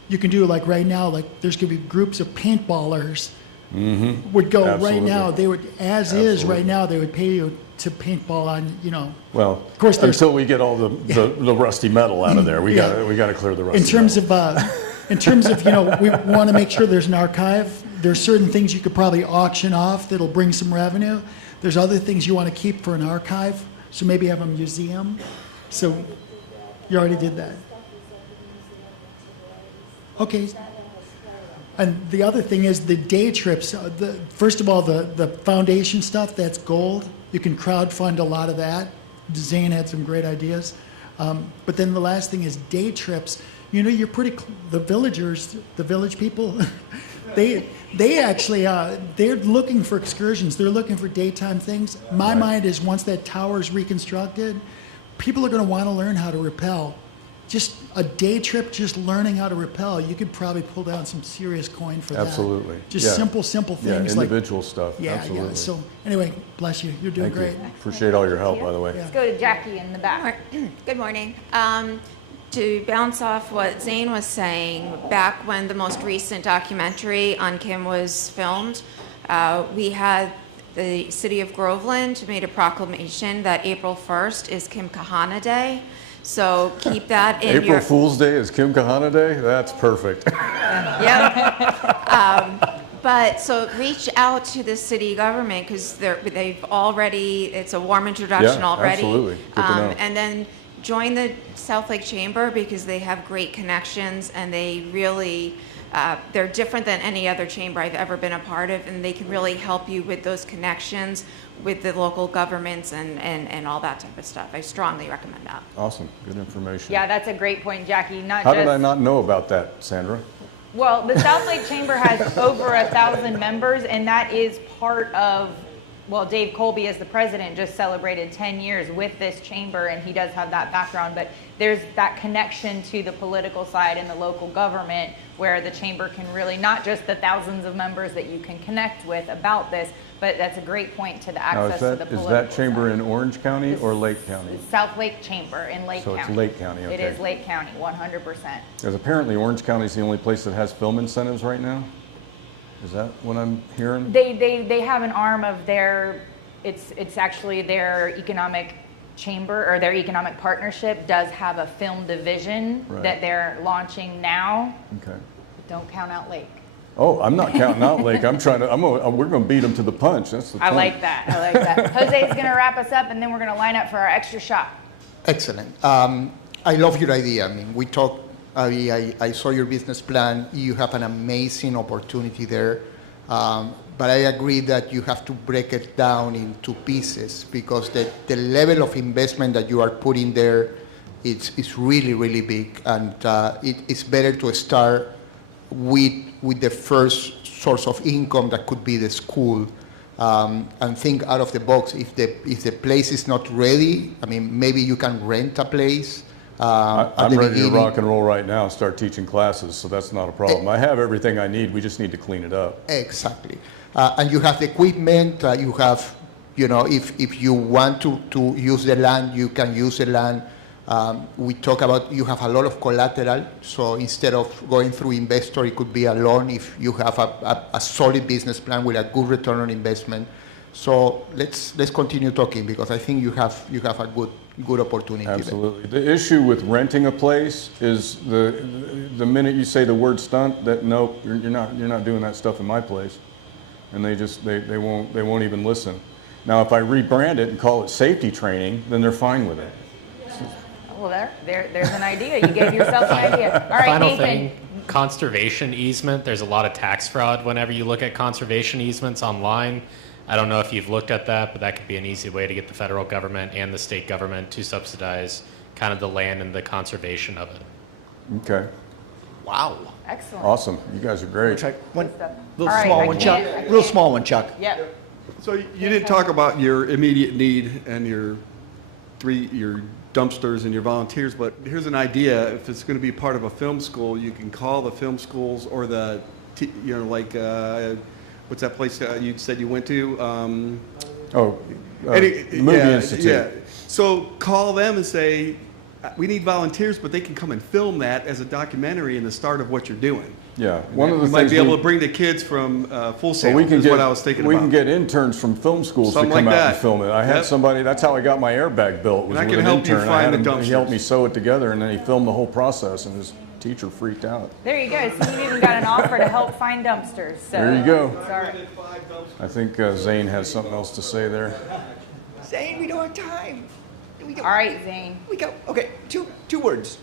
you can do, like right now, like there's going to be groups of paintballers would go Absolutely. right now. They would, as Absolutely. is right now, they would pay you to paintball on, Well, of course, until we get all the rusty metal out of there, we got to clear the rusty in terms metal. of we want to make sure there's an archive there's certain things you could probably auction off that'll bring some revenue. There's other things you want to keep for an archive, so maybe have a museum. So you already did that. Okay. And the other thing is the day trips. First of all, the foundation stuff, that's gold. You can crowdfund a lot of that. Zane had some great ideas. But then the last thing is day trips. You know, you're the villagers, the village people, they actually, they're looking for excursions. They're looking for daytime things. My mind is once that tower's reconstructed, people are going to want to learn how to rappel. Just a day trip, just learning how to rappel, you could probably pull down some serious coin for that. Absolutely. Just simple things yeah, like individual stuff. Yeah, Absolutely. yeah. So anyway, bless you. You're doing Thank great. you. Appreciate all your help, by the way. Let's go to Jackie in the back. Good morning. To bounce off what Zane was saying, back when the most recent documentary on Kim was filmed, we had the city of Groveland made a proclamation that April 1st is Kim Kahana Day. So keep that in April Fool's Day is Kim Kahana Day? That's perfect. Yep. But so reach out to the city government because they've already, it's a warm introduction already. Absolutely. Good to know. And then join the South Lake Chamber because they have great connections and they really, they're different than any other chamber I've ever been a part of, and they can really help you with those connections with the local governments and all that type of stuff. I strongly recommend that. Awesome. Good information. Yeah, that's a great point, Jackie. How did I not know about that, Sandra? Well, the South Lake Chamber has over 1,000 members, and that is part of, well, Dave Colby as the president just celebrated 10 years with this chamber, and he does have that background, but there's that connection to the political side and the local government where the chamber can really, not just the thousands of members that you can connect with about this, but that's a great point to the access to the political Is that chamber side. in Orange County or Lake County? South Lake Chamber in Lake County. So it's Lake County, okay. It is Lake County, 100%. Because apparently Orange County is the only place that has film incentives right now? Is that what I'm hearing? They have an arm of their, it's actually their economic chamber, or their economic partnership does have a film division that they're launching now. Okay. Don't count out Lake. Oh, I'm not counting out Lake. I'm trying to. We're going to beat them to the punch. That's the point. I like that. I like that. Jose's going to wrap us up, and then we're going to line up for our extra shot. Excellent. I love your idea. I mean, we talked. I saw your business plan. You have an amazing opportunity there, but I agree that you have to break it down into pieces because the level of investment that you are putting there is really, really big, and it's better to start with the first source of income that could be the school, and think out of the box. If the place is not ready, I mean, maybe you can rent a place. I'm ready to rock and roll right now and start teaching classes, so that's not a problem. I have everything I need. We just need to clean it up. Exactly. And you have the equipment. You have, if you want to use the land, you can use the land. We talk about you have a lot of collateral, so instead of going through investor, it could be a loan if you have a solid business plan with a good return on investment. So let's continue talking because I think you have a good opportunity. Absolutely. The issue with renting a place is the minute you say the word stunt, that nope, you're not doing that stuff in my place, and they won't even listen. Now if I rebrand it and call it safety training, then they're fine with it. Well, there's an idea. You gave yourself an idea. All right, Final Nathan. thing, conservation easement. There's a lot of tax fraud whenever you look at conservation easements online. I don't know if you've looked at that, but that could be an easy way to get the federal government and the state government to subsidize kind of the land and the conservation of it. Okay. Wow. Excellent. Awesome. You guys are great. Real small one, Chuck. Yep. So you didn't talk about your immediate need and your dumpsters and your volunteers, but here's an idea. If it's going to be part of a film school, you can call the film schools or what's that place you said you went to? Movie Institute. Yeah. So call them and say, we need volunteers, but they can come and film that as a documentary in the start of what you're doing. Yeah, one of the things might be able to bring the kids from Full Sail. Is what I was thinking about. We can get interns from film schools to come out and film it. I had somebody. That's how I got my airbag built. Was and I with can an help intern. you find the dumpsters. He helped me sew it together, and then he filmed the whole process and just teacher freaked out. There you go. So you even got an offer to help find dumpsters. So There you go. Sorry. I think Zane has something else to say there. Zane, we don't have time. We go. All right, Zane. We go. Okay, two words.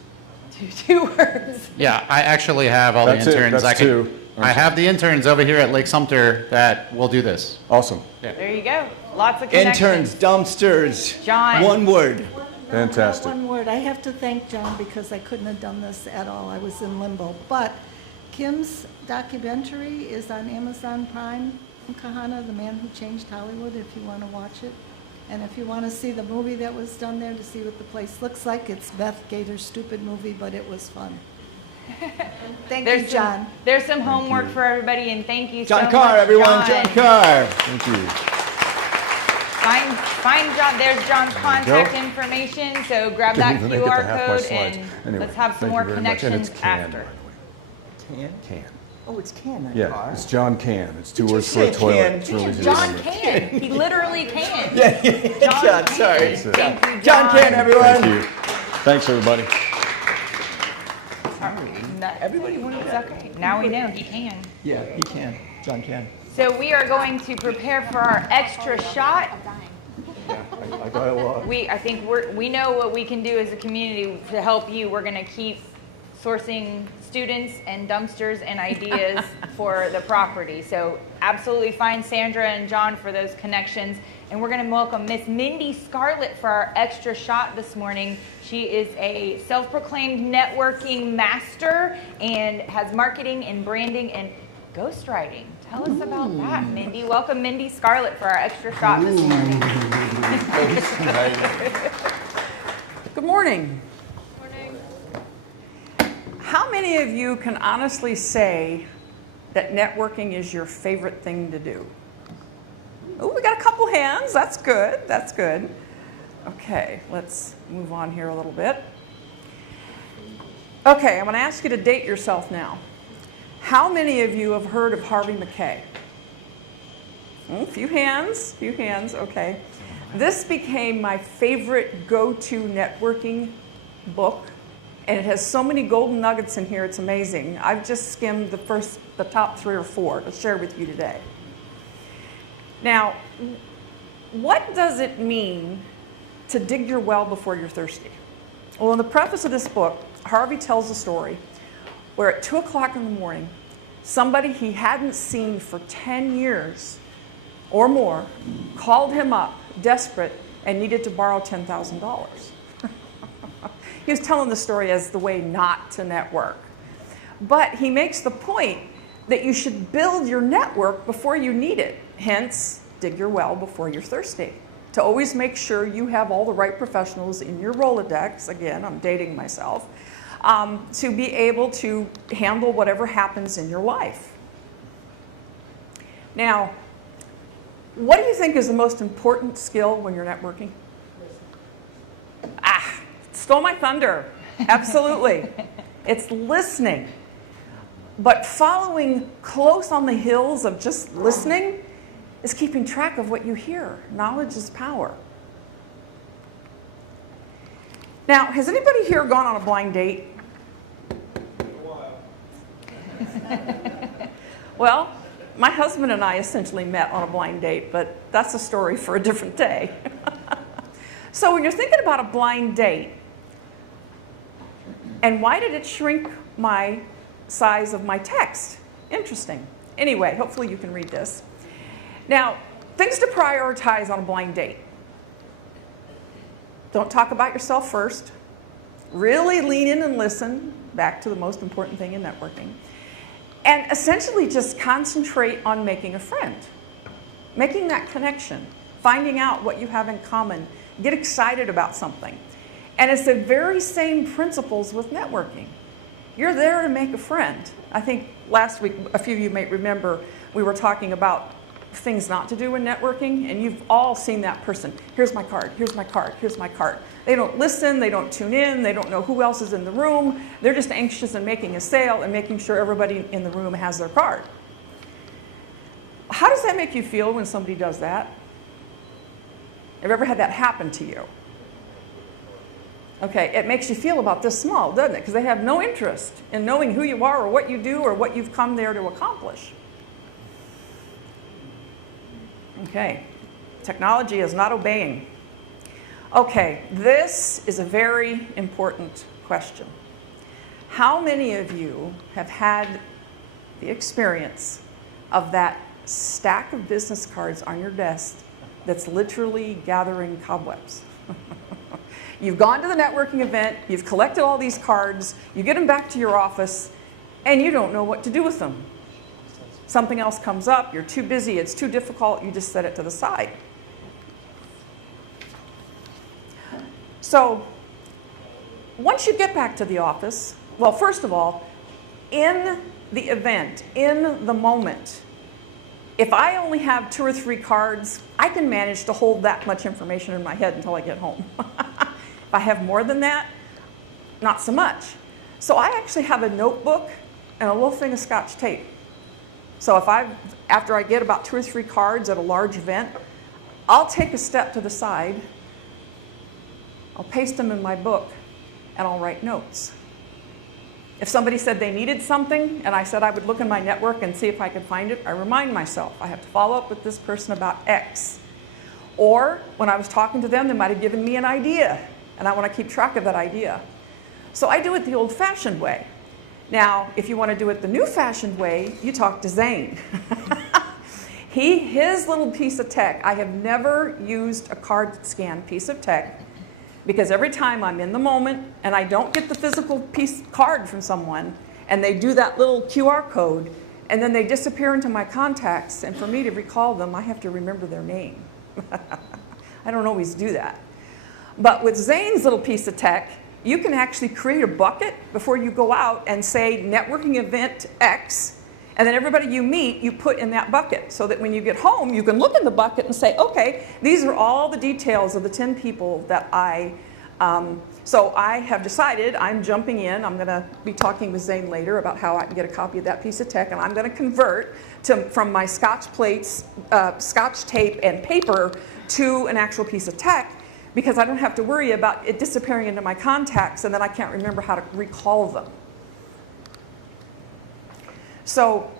Two words. Yeah, I actually have all That's the it. interns. That's two. I have the interns over here at Lake Sumter that will do this. Awesome. Yeah. There you go. Lots of connections. Interns, dumpsters. John. One word. Fantastic. One word. I have to thank John because I couldn't have done this at all. I was in limbo. But Kim's documentary is on Amazon Prime. Kahana, the man who changed Hollywood, if you want to watch it. And if you want to see the movie that was done there to see what the place looks like, it's Beth Gator's stupid movie, but it was fun. Thank you, John. There's some homework for everybody, and thank you John so Carr, much, everyone. John Carr. Thank you. Find John. There's John's contact information, so grab that Didn't even get to QR half my code slides. and Anyway, let's have some thank more you very much. And it's connections Can, after. by the way. Can? Can. Oh, it's can, not Yeah, car. it's John Can. It's two Did you words for a say toilet. can? It's really easy to John remember. can. He literally can. Yeah, John, sorry. That's it. Thank you, John can, everyone. Thank you. Thanks, everybody. Everybody wanted It's that. okay. Now we know he can. Yeah, he can. John can. So we are going to prepare for our extra shot. I got a lot. I think we know what we can do as a community to help you. We're going to keep sourcing students and dumpsters and ideas for the property. So absolutely find Sandra and John for those connections. And we're going to welcome Miss Mindy Scarlett for our extra shot this morning. She is a self-proclaimed networking master and has marketing and branding and ghostwriting. Tell us about that, Mindy. Welcome Mindy Scarlett for our extra shot this morning. Good morning. How many of you can honestly say that networking is your favorite thing to do? Oh, we got a couple hands. That's good. That's good. Okay, let's move on here a little bit. Okay, I'm going to ask you to date yourself now. How many of you have heard of Harvey Mackay? A few hands, okay. This became my favorite go-to networking book, and it has so many golden nuggets in here, it's amazing. I've just skimmed the top 3 or 4 to share with you today. Now, what does it mean to dig your well before you're thirsty? Well, in the preface of this book, Harvey tells a story where at 2 o'clock in the morning, somebody he hadn't seen for 10 years or more called him up, desperate, and needed to borrow $10,000. He was telling the story as the way not to network. But he makes the point that you should build your network before you need it. Hence, dig your well before you're thirsty. To always make sure you have all the right professionals in your Rolodex, again, I'm dating myself, to be able to handle whatever happens in your life. Now, what do you think is the most important skill when you're networking? Stole my thunder. Absolutely. It's listening. But following close on the heels of just listening is keeping track of what you hear. Knowledge is power. Now, has anybody here gone on a blind date? Well, my husband and I essentially met on a blind date, but that's a story for a different day. So when you're thinking about a blind date, and why did it shrink my size of my text? Interesting. Anyway, hopefully you can read this. Now, things to prioritize on a blind date. Don't talk about yourself first. Really lean in and listen, back to the most important thing in networking. And essentially just concentrate on making a friend. Making that connection. Finding out what you have in common. Get excited about something. And it's the very same principles with networking. You're there to make a friend. I think last week, a few of you may remember, we were talking about things not to do in networking, and you've all seen that person. Here's my card, here's my card, here's my card. They don't listen, they don't tune in, they don't know who else is in the room. They're just anxious in making a sale and making sure everybody in the room has their card. How does that make you feel when somebody does that? Have you ever had that happen to you? Okay, it makes you feel about this small, doesn't it? Because they have no interest in knowing who you are or what you do or what you've come there to accomplish. Okay, technology is not obeying. Okay, this is a very important question. How many of you have had the experience of that stack of business cards on your desk that's literally gathering cobwebs? You've gone to the networking event, you've collected all these cards, you get them back to your office, and you don't know what to do with them. Something else comes up, you're too busy, it's too difficult, you just set it to the side. So, once you get back to the office, well, first of all, in the event, in the moment, if I only have 2 or 3 cards, I can manage to hold that much information in my head until I get home. If I have more than that, not so much. So I actually have a notebook and a little thing of Scotch tape. So after I get about 2 or 3 cards at a large event, I'll take a step to the side, I'll paste them in my book, and I'll write notes. If somebody said they needed something, and I said I would look in my network and see if I could find it, I remind myself, I have to follow up with this person about X. Or, when I was talking to them, they might have given me an idea, and I want to keep track of that idea. So I do it the old-fashioned way. Now, if you want to do it the new-fashioned way, you talk to Zane. His little piece of tech, I have never used a card scan piece of tech, because every time I'm in the moment and I don't get the physical card from someone and they do that little QR code and then they disappear into my contacts, and for me to recall them, I have to remember their name. I don't always do that. But with Zane's little piece of tech, you can actually create a bucket before you go out and say networking event X, and then everybody you meet, you put in that bucket, so that when you get home, you can look in the bucket and say, okay, these are all the details of the 10 people that so I have decided I'm jumping in. I'm going to be talking with Zane later about how I can get a copy of that piece of tech, and I'm going to convert from my Scotch plates, Scotch tape, and paper to an actual piece of tech, because I don't have to worry about it disappearing into my contacts and then I can't remember how to recall them. So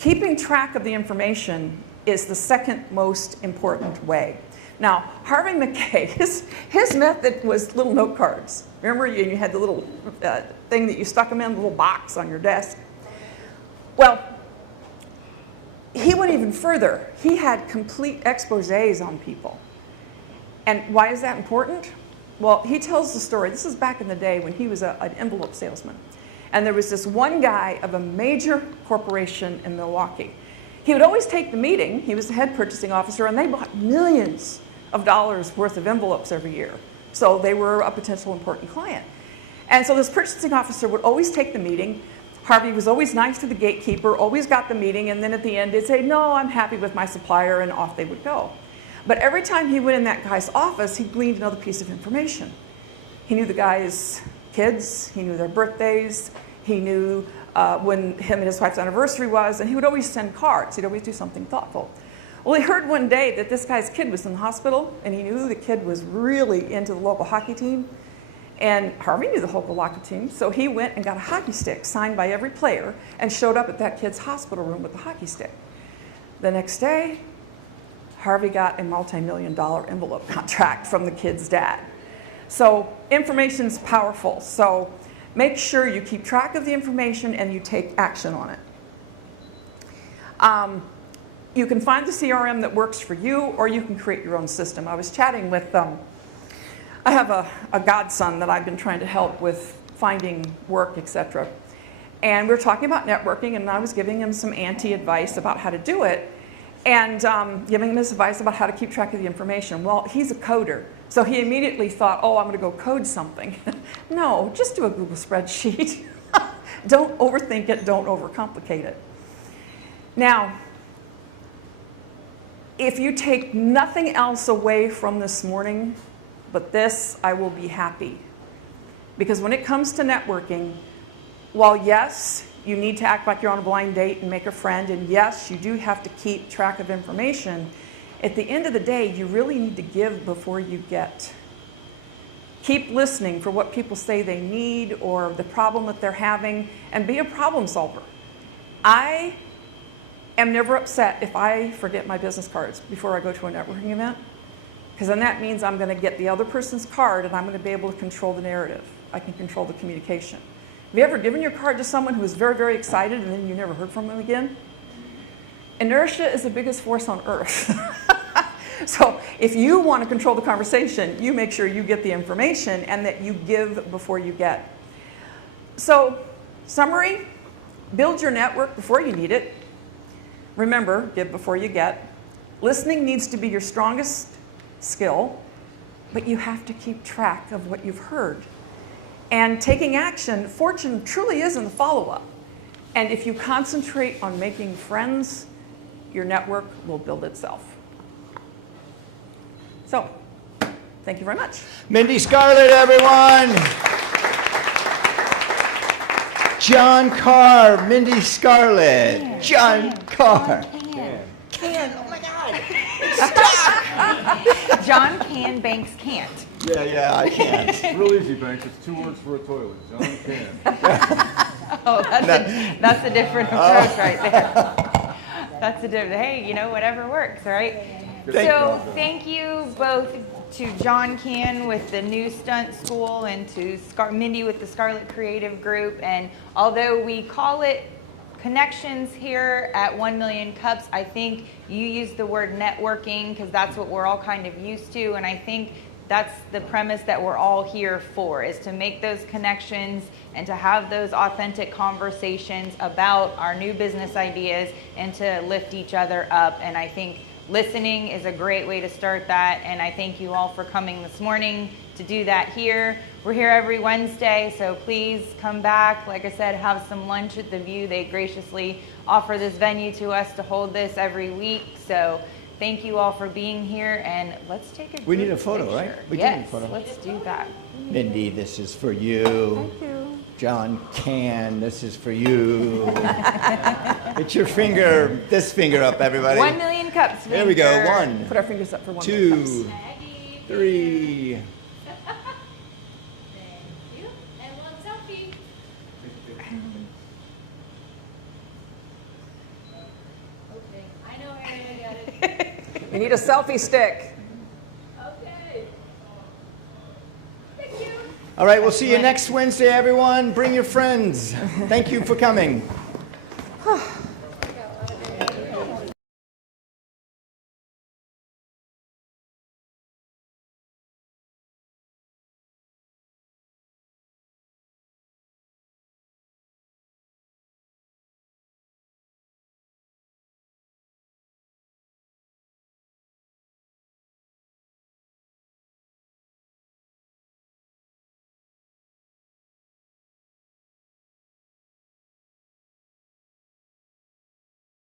keeping track of the information is the second most important way. Now, Harvey McKay, his method was little note cards. Remember, you had the little thing that you stuck them in, a little box on your desk. Well, he went even further. He had complete exposés on people. And why is that important? Well, he tells the story. This is back in the day when he was an envelope salesman. And there was this one guy of a major corporation in Milwaukee. He would always take the meeting. He was the head purchasing officer, and they bought millions of dollars worth of envelopes every year. So they were a potential important client. And so this purchasing officer would always take the meeting. Harvey was always nice to the gatekeeper, always got the meeting, and then at the end they'd say, no, I'm happy with my supplier, and off they would go. But every time he went in that guy's office, he gleaned another piece of information. He knew the guy's kids, he knew their birthdays, he knew when him and his wife's anniversary was, and he would always send cards. He'd always do something thoughtful. Well, he heard one day that this guy's kid was in the hospital, and he knew the kid was really into the local hockey team. And Harvey knew the local hockey team, so he went and got a hockey stick signed by every player and showed up at that kid's hospital room with the hockey stick. The next day, Harvey got a multi-million-dollar envelope contract from the kid's dad. So information's powerful. So make sure you keep track of the information and you take action on it. You can find the CRM that works for you, or you can create your own system. I was chatting with, I have a godson that I've been trying to help with finding work, etc. And we were talking about networking, and I was giving him some anti-advice about how to do it, and giving him this advice about how to keep track of the information. Well, he's a coder, so he immediately thought, oh, I'm going to go code something. No, just do a Google spreadsheet. Don't overthink it, don't overcomplicate it. Now, if you take nothing else away from this morning but this, I will be happy. Because when it comes to networking, while yes, you need to act like you're on a blind date and make a friend, and yes, you do have to keep track of information, at the end of the day, you really need to give before you get. Keep listening for what people say they need or the problem that they're having, and be a problem solver. I am never upset if I forget my business cards before I go to a networking event, because then that means I'm going to get the other person's card and I'm going to be able to control the narrative. I can control the communication. Have you ever given your card to someone who was very, very excited and then you never heard from them again? Inertia is the biggest force on earth. So if you want to control the conversation, you make sure you get the information and that you give before you get. So, summary, build your network before you need it. Remember, give before you get. Listening needs to be your strongest skill, but you have to keep track of what you've heard. And taking action, fortune truly is in the follow-up. And if you concentrate on making friends, your network will build itself. So, thank you very much. Mindy Scarlett, everyone. John Carr, Mindy Scarlett. John Carr. Can. Oh my God. It's stuck. John can, Banks can't. Yeah, I can't. It's real easy, Banks. It's 2 words for a toilet. John can. Oh, that's a different approach right there. That's a different, hey, you know, whatever works, right? So thank you both to John Can with the new stunt school and to Mindy with the Scarlet Creative Group. And although we call it connections here at 1 Million Cups, I think you used the word networking because that's what we're all kind of used to. And I think that's the premise that we're all here for, is to make those connections and to have those authentic conversations about our new business ideas and to lift each other up. And I think listening is a great way to start that, and I thank you all for coming this morning to do that here. We're here every Wednesday, so please come back. Like I said, have some lunch at the View. They graciously offer this venue to us to hold this every week, so thank you all for being here, and let's take a group We need a photo, picture. right? We do Yes, need a photo. let's do that. Mindy, this is for you. Thank you. John Can, this is for you. Get your finger, this finger up, everybody. 1 Million Cups. There we go. 1. Put our fingers up for 1 million cups. 2, 3. We need a selfie stick. All right, we'll see you next Wednesday, everyone. Bring your friends. Thank you for coming.